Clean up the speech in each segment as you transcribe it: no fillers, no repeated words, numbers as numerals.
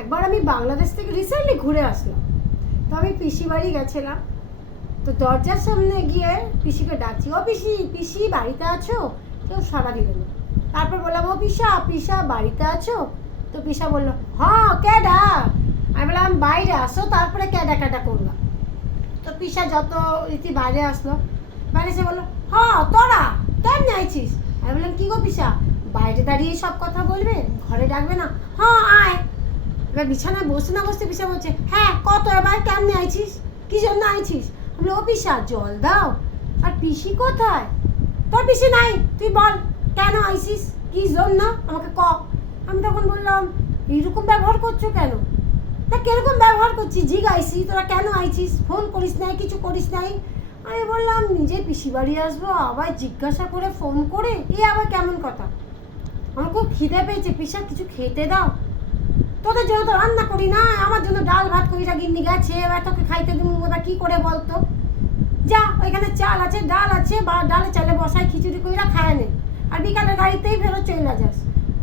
একবার আমি বাংলাদেশ থেকে রিসেন্টলি ঘুরে আসলাম। তো আমি পিসি বাড়ি গেছিলাম। তো দরজার সামনে গিয়ে পিসিকে ডাকছি, ও পিসি, পিসি বাড়িতে আছো? কেউ সাড়া দিল না। তারপর বললাম, ও পিসা, পিসা বাড়িতে আছো? তো পিসা বললো, হ্যাঁ কে ডাক? আমি বললাম বাইরে আসো, তারপরে ক্যাডা ক্যাডা করলাম। তো পিসা যত রীতি বাইরে আসলো, বাইরে এসে বললো, হ্যাঁ তোরা কেমনে আইছিস? আমি বললাম, কি গো পিসা, বাইরে দাঁড়িয়ে সব কথা বলবে, ঘরে ডাকবে না? হ্যাঁ আয়। এবার বিছানায় বসে না বসতে পিসা বলছে, হ্যাঁ কত এবার কেমনে আইছিস, কি জন্য আইছিস? আমি ও পিসা জল দাও। আর পিসি কোথায়? তোর পিসি নাই, তুই বল কেন আইছিস, কি জন্য আমাকে ক। আমি তখন বললাম, এইরকম ব্যবহার করছো কেন? তা কিরকম ব্যবহার করছি, জিগাইছি তোরা কেন আইছিস, ফোন করিস নাই, কিছু করিস নাই। আমি বললাম, নিজে পিসি বাড়ি আসবো আবার জিজ্ঞাসা করে ফোন করে, এ আবার কেমন কথা? আমার খুব খিদে পেয়েছে, পিসা কিছু খেতে দাও। তোদের জন্য তো রান্না করি না, আমার জন্য ডাল ভাত করি গিন্নি গেছে, এবার তোকে খাইতে দেবো ওটা কী করে বলতো? যা ওইখানে চাল আছে, ডাল আছে, বা ডালে চালে বসায় খিচুড়ি কইরা খায় নে, আর বিকালের গাড়িতেই ফেরত চলে যাস।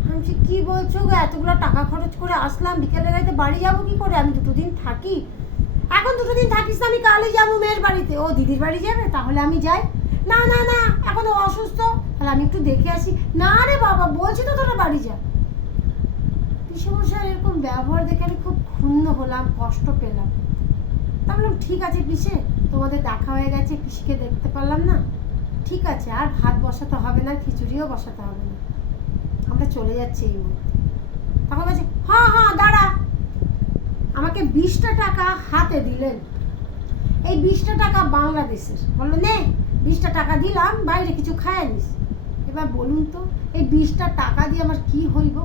আমি বলছি, কী বলছো গো, এতগুলো টাকা খরচ করে আসলাম, বিকেলের গাড়িতে বাড়ি যাবো কী করে? আমি 2 দিন থাকি। এখন 2 দিন থাকিস না, আমি কালই যাবো মেয়ের বাড়িতে। ও দিদির বাড়ি যাবে, তাহলে আমি যাই। না না না, এখন ও অসুস্থ, তাহলে আমি একটু দেখে আসি। না রে বাবা, বলছি তো তোরা বাড়ি যা। পিসেমশাই এরকম ব্যবহার দেখে আমি খুব ক্ষুণ্ণ হলাম, কষ্ট পেলাম। তা বললাম, ঠিক আছে পিসে, তোমাদের দেখা হয়ে গেছে, পিসিকে দেখতে পারলাম না, ঠিক আছে, আর ভাত বসাতে হবে না, খিচুড়িও বসাতে হবে না, আমরা চলে যাচ্ছি এই মুহূর্তে। তখন বলছে, হ্যাঁ হ্যাঁ দাঁড়া। আমাকে 20টা টাকা হাতে দিলেন। এই 20টা টাকা বাংলাদেশের। বললো, নে 20টা টাকা দিলাম, বাইরে কিছু খায় নিস। এবার বলুন তো, এই 20টা টাকা দিয়ে আমার কি হইব?